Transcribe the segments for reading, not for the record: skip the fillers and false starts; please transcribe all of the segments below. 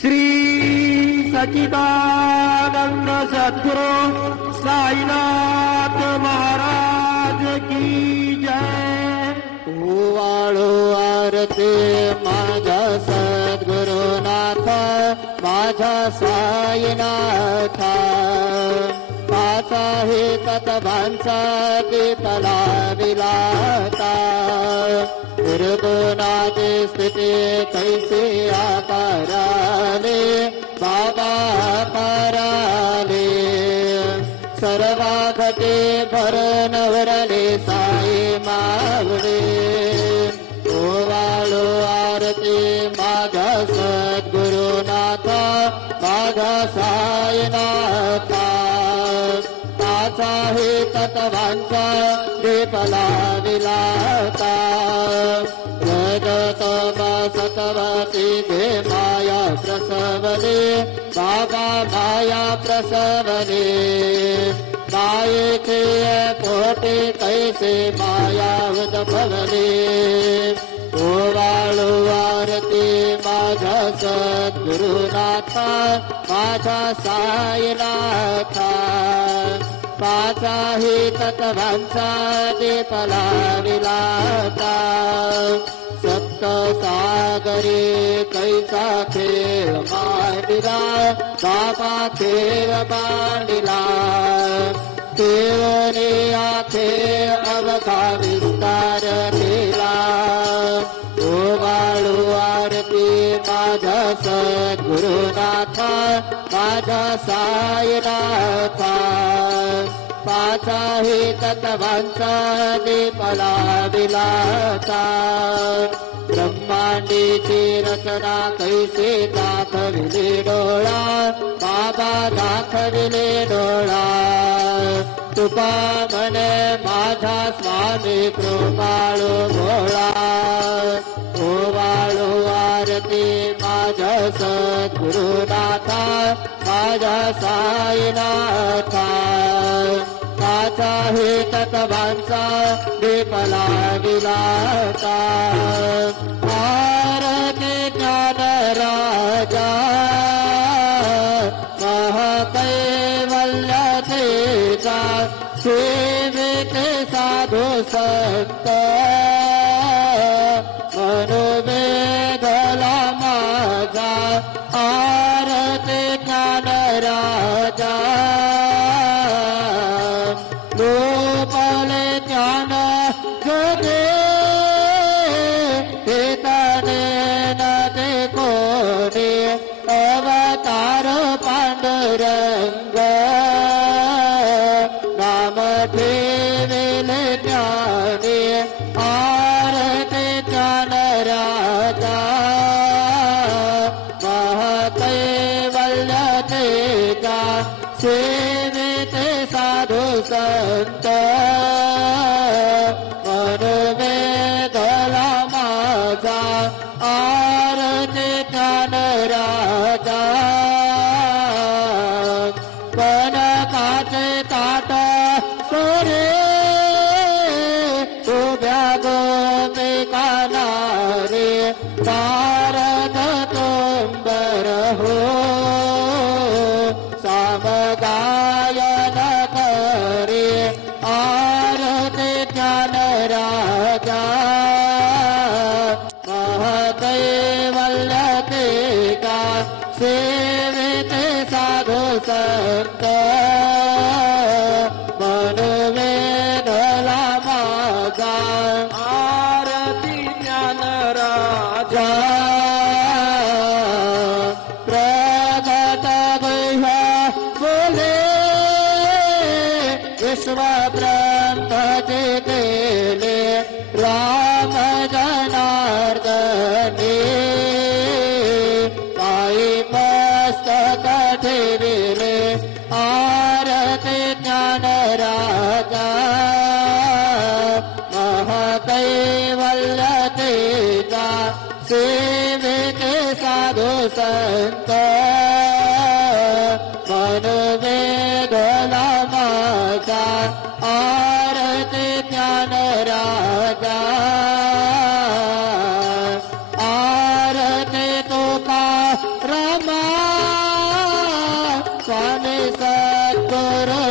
श्री सच्चिदानंद सद्गुरु साईनाथ महाराज की जय। ओवाळो आरती माझा सद्गुरुनाथ माझा साईनाथ पाचा हे तत्वांचा दीपला विलाता निर्गुणाची स्थिती कैसे आकाराले बाबा आकाराले सर्वा घटे भरण वरले साई मावळे ओवाळो आरती माझा सद्गुरुनाथ माझा साईनाथ पाचा हे तत्वांचा दीपला विलाता रजतमा सतवती घे माया प्रसवले बाबा माया प्रसवले मायेचे पोटे कैसे माया उद्भवले ओवाळो आरती माझा सद्गुरुनाथ माझा साईनाथ पाचा हे तत्वांचा दीपला विलाता सप्त सागरे कैसा खेळ मांडिला बाबा खेळ मांडिला देवने आखे अवघा विस्तार केला ओवाळो आरती माझा सद्गुरुनाथ माझा साईनाथ पाचा हे तत्वांचा दीपला विलाता ब्रह्मांडीची रचना कैसे दाखविले डोळा बाबा दाखविले डोळा तुपा म्हणे माझा स्वामी कृपाळू भोळा ओवाळो आरती माझा सद्गुरुनाथ माझा साईनाथ पाचा हे तत्वांचा दीपला विलाता आरती ज्ञान राजा महाकैवल्यतेचा सेवित साधू संत मनोवेदला माझा आरती ज्ञान राजा गोपाले ज्ञान जगे हेताने नदे कोणे अवतार पांडुरंग नाम ठेविले ज्ञानी आरती ज्ञान राजा महाकैवल्यतेचा सेवित साधू संत मनोवेदला माझा आरती ज्ञान राजा कनकाचे ताट करे उभ्या गोपिकानारे तारद तोंबर हो सामगायन करे आरती ज्ञान राजा महाकैवल्यतेचा सेवित साधू संत मनोवेदला माझा आरती ज्ञान राजा प्रगत गुह्य बोले विश्व ब्रह्म जितेले राम जनार्दने पायी मस्तक ठेविले आरती ज्ञान राजा महाकैवल्यतेचा सेवित साधू संत मनोवेदला माझा आरती ज्ञान राजा आरती तुका राम स्वामी सद्गुरुधामा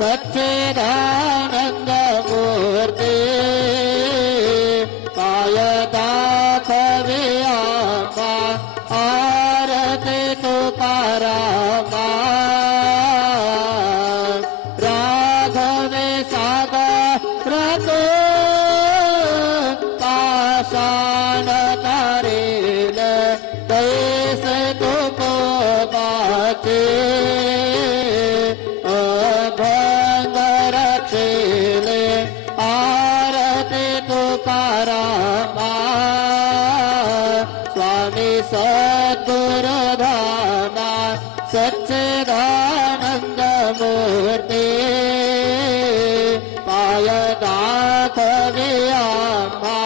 सच्चिदानंद मूर्ति पाय दाखवे आंबा आरती तुकारामा राघवे सागर तो पाषाण तारेल तैसे तुको बाचे अभंग रक्षेले आरती तुकारामा स्वामी सद्गुरुधामा सच्चिदानंद मूर्ति पाय दाखवे आंबा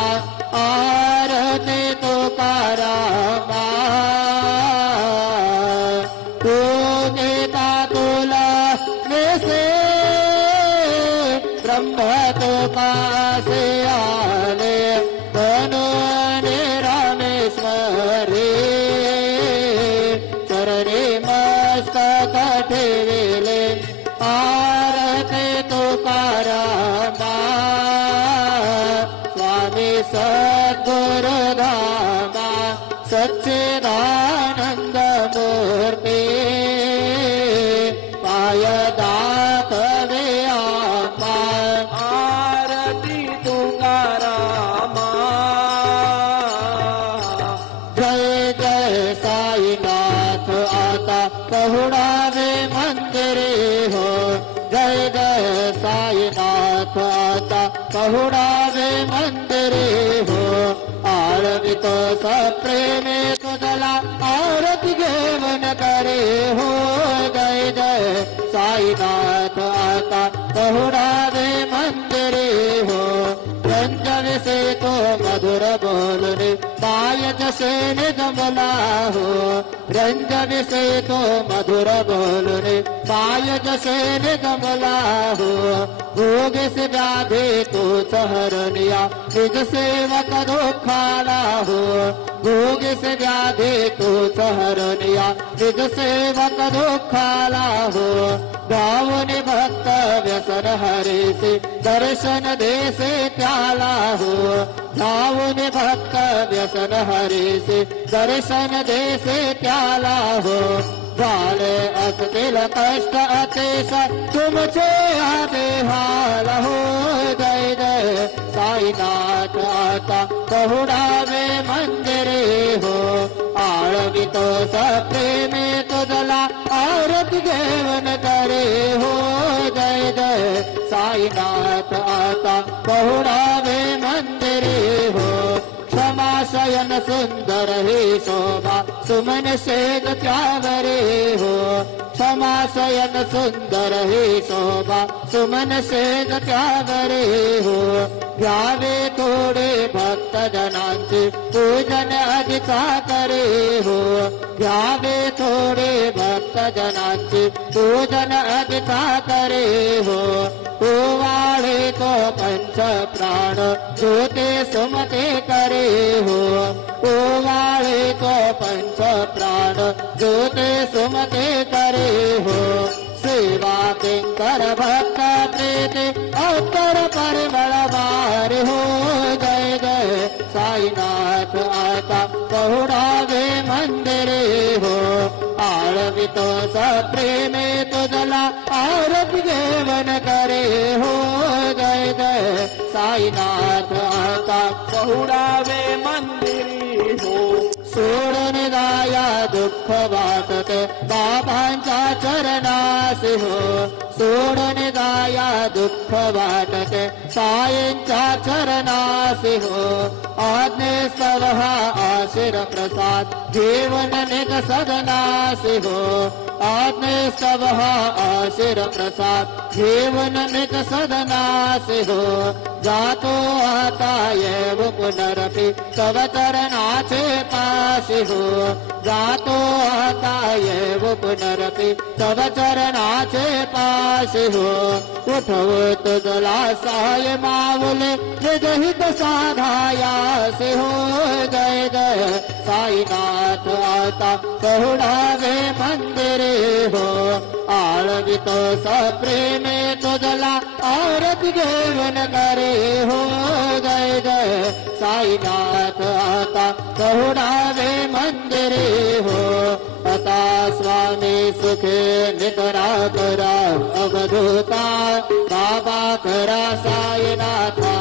आरती तुकारामा तू गीता तुला से ब्रह्म तुकासे आले तनु रामेश्वरी चरणी मस्तक ठेविले आरती तुकारामा स्वामी सद्गुरुधामा सच्चिदानंद मूर्ति पाय दाखवे आंबा आरती तुकारामा जय जय साईनाथ आता पहुड़ावे मंदिरे हो जय जय साईनाथ आता पहुड़ावे मंदिरे हो आरवितो सप्रेमे तुदला आरती घेवन करे हो जय जय साईनाथ आता पहुड़ावे मंदिरे हो रंजन से तो मधुर बोलने पाय जसे निगमला हो रंजन से तो मधुर बोलने पाय जसे निगमला हो भोग से व्याधि तो सहरनिया निज सेवक दुखाला हो भोग से व्याधि तो सहरनिया निज सेवक दुखाला हो गावन भक्त व्यसन हरे से दर्शन दे से प्याला हो गावन भक्त व्यसन हरे से दर्शन दे से प्याला हो जाले असतिल कष्ट अतेश तुम छे बेहाल हो जय जय साईनाथ आता पहुड़ावे मंदिरे हो आळवितो सप्रेमे तुदला आरती घेवन करे हो जय जय साईनाथ आता पहुड़ावे मंदिरे हो क्षमा शयन सुंदर हे शोभा सुमन शेद त्यावरे हो क्षमा शयन सुंदर हे शोभा सुमन शेद त्यावरे हो घ्यावे थोडे भक्त जनांचे पूजन अधिका करे हो घ्यावे थोडे भक्त जनांचे पूजन अधिका करे हो ओवाळे तो पंच प्राण ज्योते सुमते करे हो ओवाळे तो पंच प्राण ज्योते सुमते करे हो सेवा किंकर भक्त प्रीति अवतर परिमल वार हो जय जय साईनाथ आता पहुड़ावे मंदिरे हो आळवितो सप्रेमे तुदला आरती घेवन करे हो जय जय साईनाथ आता पहुड़ावे मंदिरी हो सोडून जाया दुःख वाटते बाबांच्या चरणासी हो सोडून जाया दुःख वाटते साईंच्या चरणासी हो आज्ञे सवहा आशीर प्रसाद जीवन निज सदनासी हो आज्ञे सवहा आशीर प्रसाद जीवन निज सदनासी हो जातो आता येव पुनरपि तव चरणाचे पाशी हो जातो आता येव पुनरपि तव चरणाचे पाशी हो उठव तुझला साय माऊले निजहित साधायासी हो जय जय साईनाथ आता पहुडावे मंदिरे हो आळवितो सप्रेमे तुझला आरती घेऊन करे हो जय जय साईनाथ आता पहुडावे मंदिरे हो आता स्वामी सुखे निकरा करा अवधूता बाबा करा साईनाथा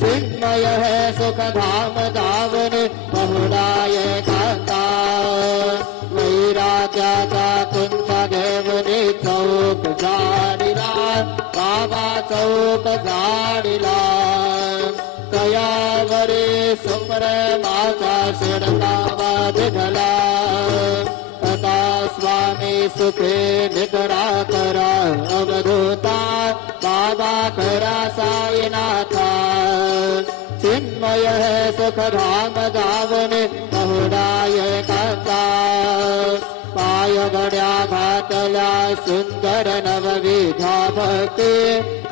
चिन्मय है सुख धाम धावन पहुडाय कांता वैराग्याचा कुंज घेऊन चौक झाडिला बाबा चौक झाडिला कयावरी सुप्रेमाचा शिरकावा दिघला आता स्वामी सुखे निकरा करा अवधूता बाबा करा साईनाथा चिन्मय है सुख धाम धावन पहुडाय कांता पाय गड्या घातल्या सुंदर नवविधा भक्ती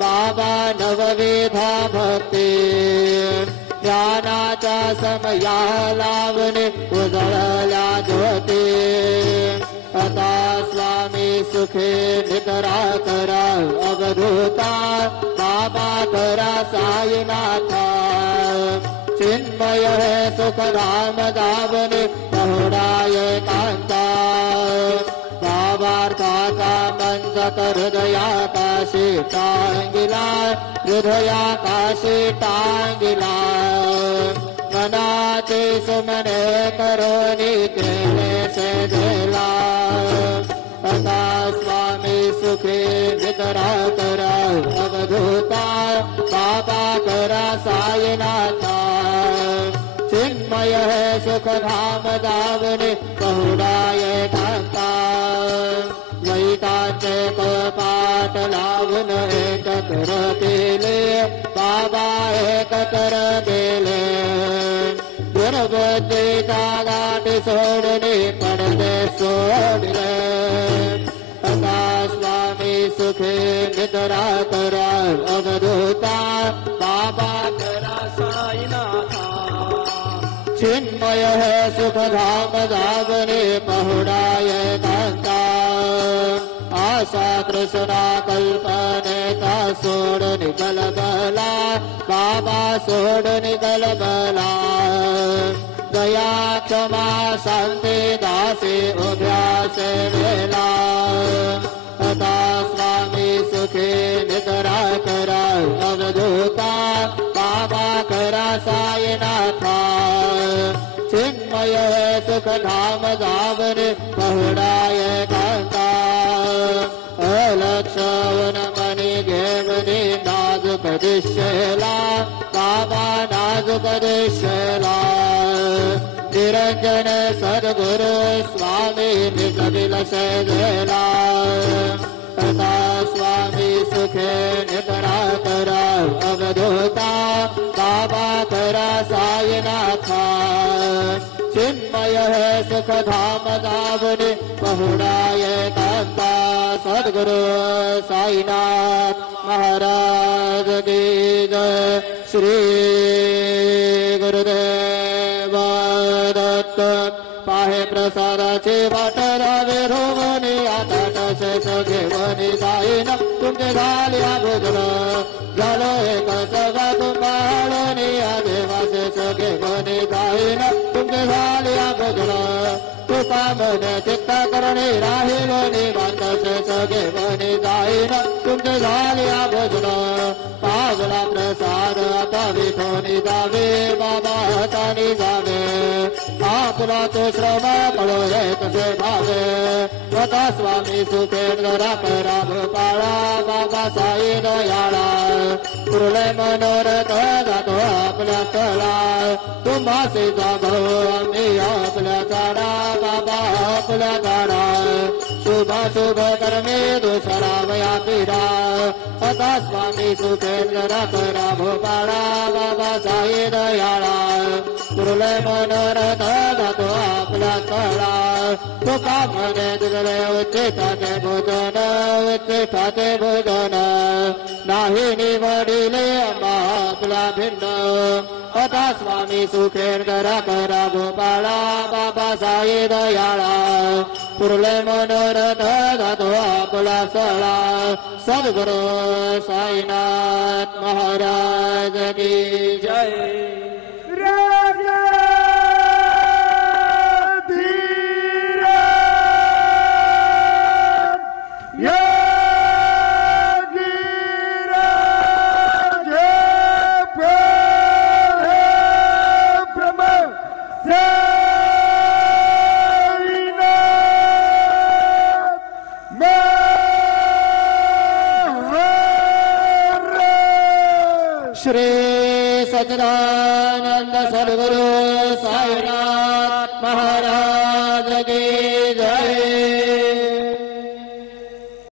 बाबा नवविधा भक्ती ज्ञानाचा समया लावणे उजळल्या ज्योती आता स्वामी सुखे निकरा करा अवधूता बाबा करा साईनाथा चिन्मय है सुख धाम धावन पहुडाय कांता भावार्थाचा मंजक हृदयाकाशी टांगिला हृदयाकाशी टांगिला मनाचे सुमने करोनी केले शेला आता स्वामी सुखे निकरा करा अवधूता बाबा करा साईनाथा चिन्मय है सुख धाम धावन पहुडाय कांता वैतांचे पाठ लावून एकत्र केले बाबा एकत्र केले दुर्बुद्धीचा गाठी सोडणे पडले सोडले आता स्वामी सुखे निकरा करा अवधूता बाबा करा साईनाथा चिन्मय है सुख धाम धावने पहुडाय कांता आशा कृष्णा कल्पनेता सोड निकल बला बाबा सोड निकल बला दया क्षमा शांती दासी उभ्यास वेला आता स्वामी सुखे निकरा करा अवधूता बाबा करा साईनाथा चिन्मय सुख धाम धावन पहुडाय कांता अलक्षवन मनी घेवनी नाजुक दिशेला बाबा नाजुक दिशेला निरंजन सद्गुरु स्वामी निकबिलश गेला तथा स्वामी सुखे निकरा करा अवधूता बाबा करा साईनाथा चिन्मय है सुख धाम धावन पहुडाय कांता सद्गुरु साईनाथ महाराज की जय श्री गुरुदेव दत्त पाहे प्रसादाची वाट रावे रोवणी आता शेष घेवणी जाईन तुमचे झाल्या भोजन झालो एक सगळा तुम्हाळणी देवा शेष घेवणी जाईन तुमचे झाल्या भोजन तुका मन चित्त करणे राहिलोनी बांध शेष घेवणी जाईन तुमचे झाल्या भोजन पावला प्रसाद आता विठोनी जावे बाबा हातानी जावे आपला तो श्रम पळो रे कसे भावे स्वतः स्वामी सुखेंद्रा करा भोपाळा बाबा साई दयाळा पुरले मनोरथ जातो आपल्या स्थळा तुम्हासी जागो आम्ही आपल्या झाडा बाबा आपल्या झाडा शुभ शुभ कर्मे दुसरा वया पिढा आता स्वामी सुखेंद्रा करा भोपाळा बाबा साई दयाळा पुरले मनोरथ जातो आपल्या स्थळा तुका म्हणे तुझले उच्चिष्टाचे भोजन नाही निवडिले आपला भिन्न आता स्वामी सुखेर करा करा गोपाळा बाबा साई दयाळा पुरले मनोरथ जातो आपला सळा सद्गुरु साईनाथ महाराज की जय श्री सच्चिदानंद सद्गुरु साईनाथ महाराज